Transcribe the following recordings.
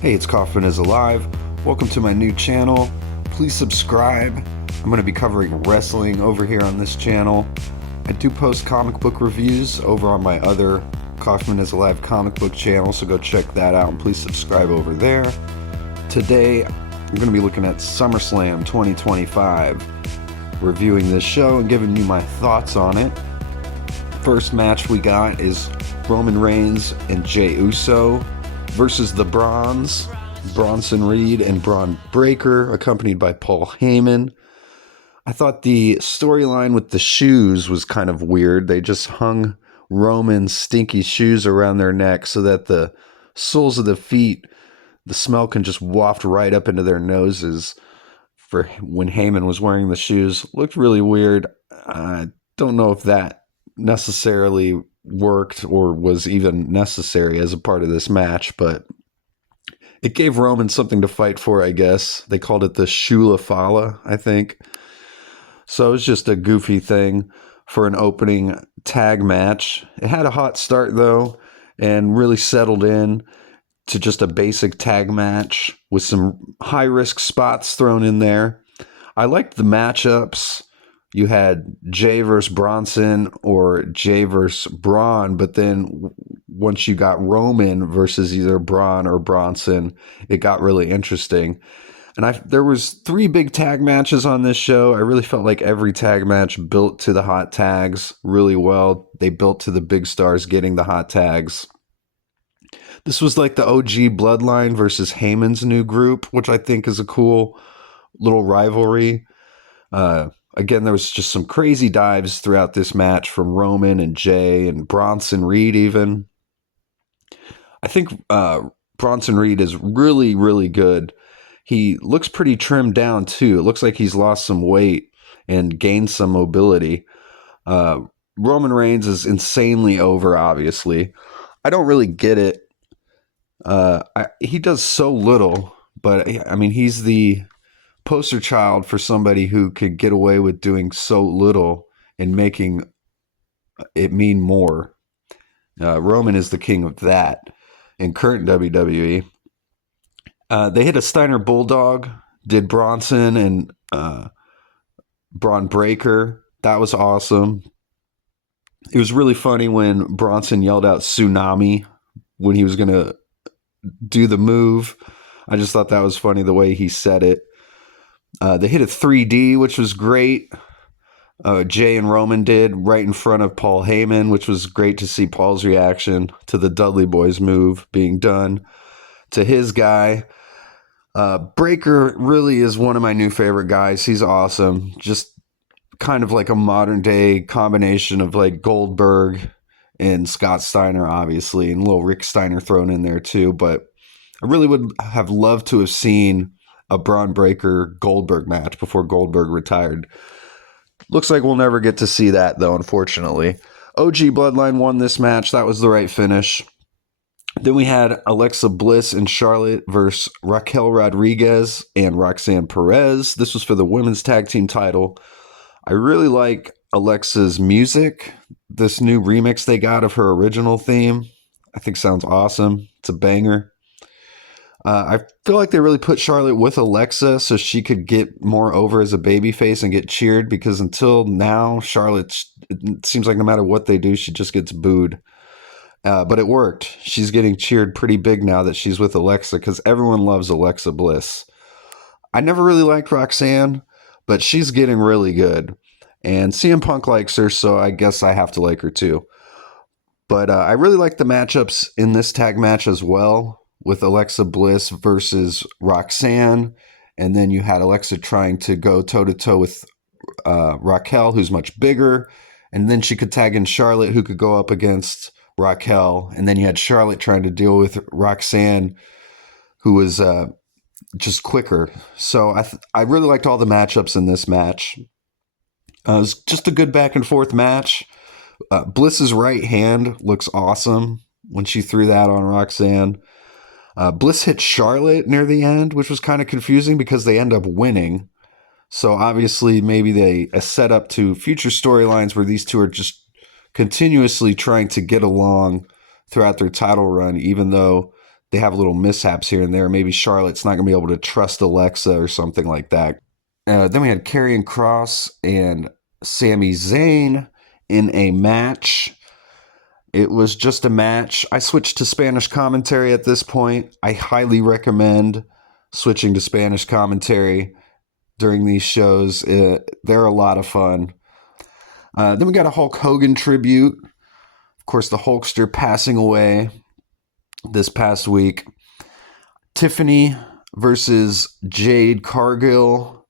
Hey, it's Kaufman is Alive. Welcome to my new channel. Please subscribe. I'm going to be covering wrestling over here on this channel. I do post comic book reviews over on my other Kaufman is Alive comic book channel, so go check that out and please subscribe over there. Today, I'm going to be looking at SummerSlam 2025, reviewing this show and giving you my thoughts on it. First match we got is Roman Reigns and Jey Uso versus the Bronze, Bronson Reed and Braun Breaker, accompanied by Paul Heyman. I thought the storyline with the shoes was kind of weird. They just hung Roman's stinky shoes around their neck so that the soles of the feet, the smell can just waft right up into their noses. For when Heyman was wearing the shoes, looked really weird. I don't know if that necessarily worked or was even necessary as a part of this match, but it gave Roman something to fight for, I guess. They called it the Shula Fala, I think. So it was just a goofy thing for an opening tag match. It had a hot start, though, and really settled in to just a basic tag match with some high-risk spots thrown in there. I liked the matchups. You had Jey versus Bronson or Jey versus Braun, but then once you got Roman versus either Braun or Bronson, it got really interesting. And there was 3 big tag matches on this show. I really felt like every tag match built to the hot tags really well. They built to the big stars getting the hot tags. This was like the OG Bloodline versus Heyman's new group, which I think is a cool little rivalry. Again, there was just some crazy dives throughout this match from Roman and Jey and Bronson Reed even. I think Bronson Reed is really, really good. He looks pretty trimmed down, too. It looks like he's lost some weight and gained some mobility. Roman Reigns is insanely over, obviously. I don't really get it. He does so little, but I mean, he's the poster child for somebody who could get away with doing so little and making it mean more. Roman is the king of that in current WWE. They hit a Steiner Bulldog, did Bronson and Braun Breaker. That was awesome. It was really funny when Bronson yelled out tsunami when he was going to do the move. I just thought that was funny the way he said it. They hit a 3D, which was great. Jey and Roman did right in front of Paul Heyman, which was great to see Paul's reaction to the Dudley Boys move being done to his guy. Breaker really is one of my new favorite guys. He's awesome. Just kind of like a modern day combination of like Goldberg and Scott Steiner, obviously, and a little Rick Steiner thrown in there too. But I really would have loved to have seen a Braun Breaker Goldberg match before Goldberg retired. Looks like we'll never get to see that, though, unfortunately. OG Bloodline won this match. That was the right finish. Then we had Alexa Bliss and Charlotte versus Raquel Rodriguez and Roxanne Perez. This was for the women's tag team title. I really like Alexa's music. This new remix they got of her original theme, I think sounds awesome. It's a banger. I feel like they really put Charlotte with Alexa so she could get more over as a babyface and get cheered, because until now, Charlotte, it seems like no matter what they do, she just gets booed. But it worked. She's getting cheered pretty big now that she's with Alexa because everyone loves Alexa Bliss. I never really liked Roxanne, but she's getting really good. And CM Punk likes her, so I guess I have to like her too. But I really like the matchups in this tag match as well, with Alexa Bliss versus Roxanne. And then you had Alexa trying to go toe-to-toe with Raquel, who's much bigger. And then she could tag in Charlotte, who could go up against Raquel. And then you had Charlotte trying to deal with Roxanne, who was just quicker. So I really liked all the matchups in this match. It was just a good back-and-forth match. Bliss's right hand looks awesome when she threw that on Roxanne. Bliss hit Charlotte near the end, which was kind of confusing because they end up winning. So obviously maybe they set up to future storylines where these two are just continuously trying to get along throughout their title run, even though they have little mishaps here and there. Maybe Charlotte's not going to be able to trust Alexa or something like that. Then we had Karrion Kross and Sami Zayn in a match. It was just a match. I switched to Spanish commentary at this point. I highly recommend switching to Spanish commentary during these shows. They're a lot of fun. Then we got a Hulk Hogan tribute. Of course, the Hulkster passing away this past week. Tiffany versus Jade Cargill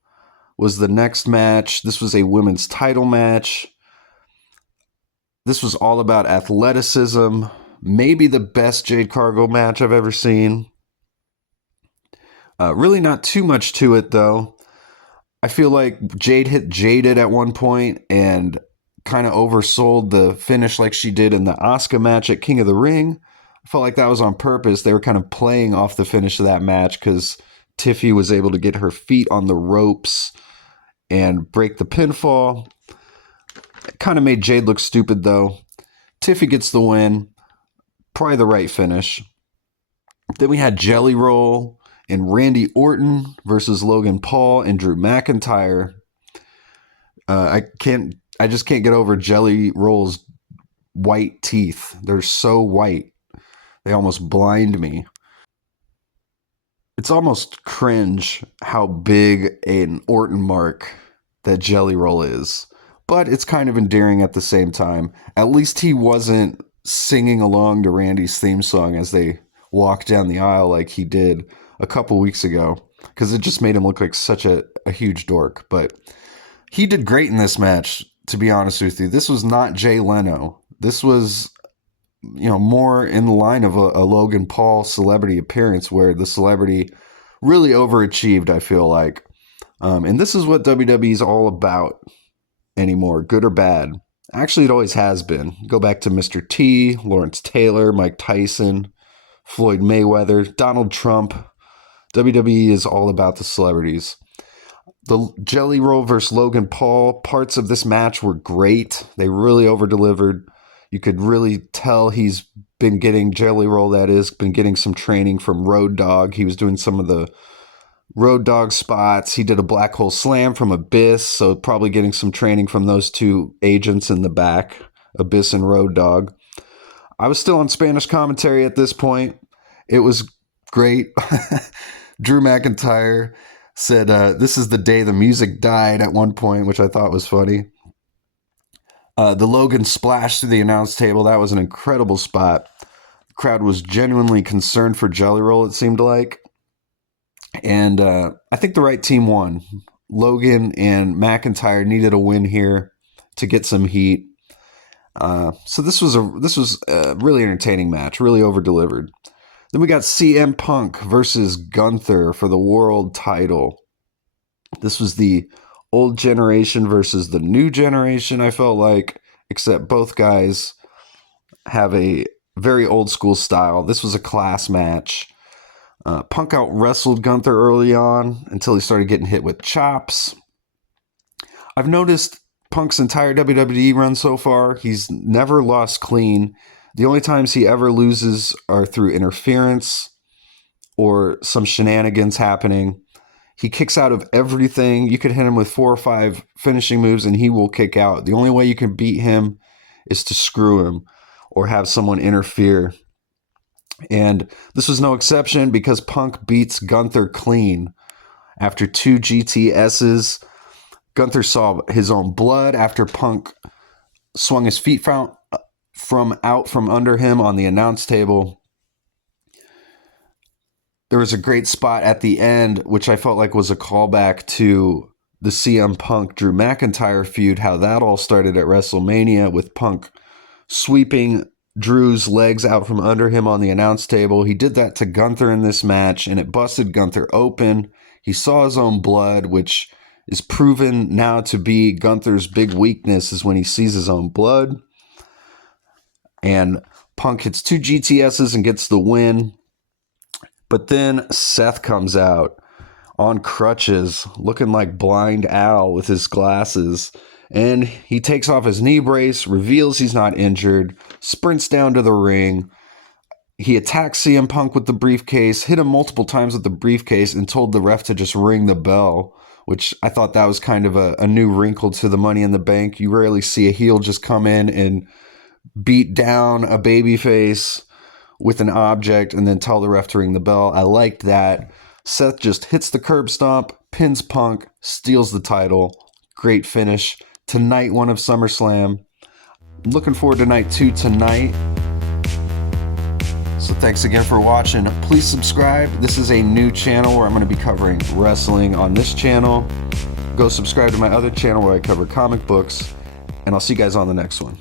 was the next match. This was a women's title match. This was all about athleticism. Maybe the best Jade Cargill match I've ever seen. Really not too much to it, though. I feel like Jade hit Jaded at one point and kind of oversold the finish like she did in the Asuka match at King of the Ring. I felt like that was on purpose. They were kind of playing off the finish of that match because Tiffy was able to get her feet on the ropes and break the pinfall. It kind of made Jade look stupid, though. Tiffy gets the win. Probably the right finish. Then we had Jelly Roll and Randy Orton versus Logan Paul and Drew McIntyre. I just can't get over Jelly Roll's white teeth. They're so white. They almost blind me. It's almost cringe how big an Orton mark that Jelly Roll is. But it's kind of endearing at the same time. At least he wasn't singing along to Randy's theme song as they walked down the aisle like he did a couple weeks ago. Because it just made him look like such a huge dork. But he did great in this match, to be honest with you. This was not Jay Leno. This was, more in the line of a Logan Paul celebrity appearance where the celebrity really overachieved, I feel like. And this is what WWE is all about anymore, good or bad. Actually, it always has been. Go back to Mr. T, Lawrence Taylor, Mike Tyson, Floyd Mayweather, Donald Trump. WWE is all about the celebrities. The Jelly Roll versus Logan Paul, parts of this match were great. They really over-delivered. You could really tell he's been getting, Jelly Roll that is, been getting some training from Road Dogg. He was doing some of the Road Dogg spots. He did a Black Hole Slam from Abyss, so probably getting some training from those two agents in the back, Abyss and Road Dogg. I was still on Spanish commentary at this point. It was great. Drew McIntyre said, this is the day the music died at one point, which I thought was funny. The Logan splash through the announce table, that was an incredible spot. The crowd was genuinely concerned for Jelly Roll, it seemed like. And I think the right team won. Logan and McIntyre needed a win here to get some heat. So this was a really entertaining match, really over-delivered. Then we got CM Punk versus Gunther for the world title. This was the old generation versus the new generation, I felt like, except both guys have a very old school style. This was a class match. Punk out wrestled Gunther early on until he started getting hit with chops. I've noticed Punk's entire WWE run so far, he's never lost clean. The only times he ever loses are through interference or some shenanigans happening. He kicks out of everything. You could hit him with 4 or 5 finishing moves and he will kick out. The only way you can beat him is to screw him or have someone interfere. And this was no exception because Punk beats Gunther clean. After 2 GTSs, Gunther saw his own blood after Punk swung his feet out from under him on the announce table. There was a great spot at the end, which I felt like was a callback to the CM Punk Drew McIntyre feud, how that all started at WrestleMania with Punk sweeping Drew's legs out from under him on the announce table. He did that to Gunther in this match, and it busted Gunther open. He saw his own blood, which is proven now to be Gunther's big weakness, is when he sees his own blood. And Punk hits 2 GTSs and gets the win. But then Seth comes out on crutches, looking like Blind Al with his glasses. And he takes off his knee brace, reveals he's not injured, sprints down to the ring. He attacked CM Punk with the briefcase, hit him multiple times with the briefcase, and told the ref to just ring the bell, which I thought that was kind of a new wrinkle to the Money in the Bank. You rarely see a heel just come in and beat down a babyface with an object and then tell the ref to ring the bell. I liked that. Seth just hits the curb stomp, pins Punk, steals the title. Great finish to night 1 of SummerSlam. Looking forward to night 2 tonight. So thanks again for watching. Please subscribe. This is a new channel where I'm going to be covering wrestling on this channel. Go subscribe to my other channel where I cover comic books, and I'll see you guys on the next one.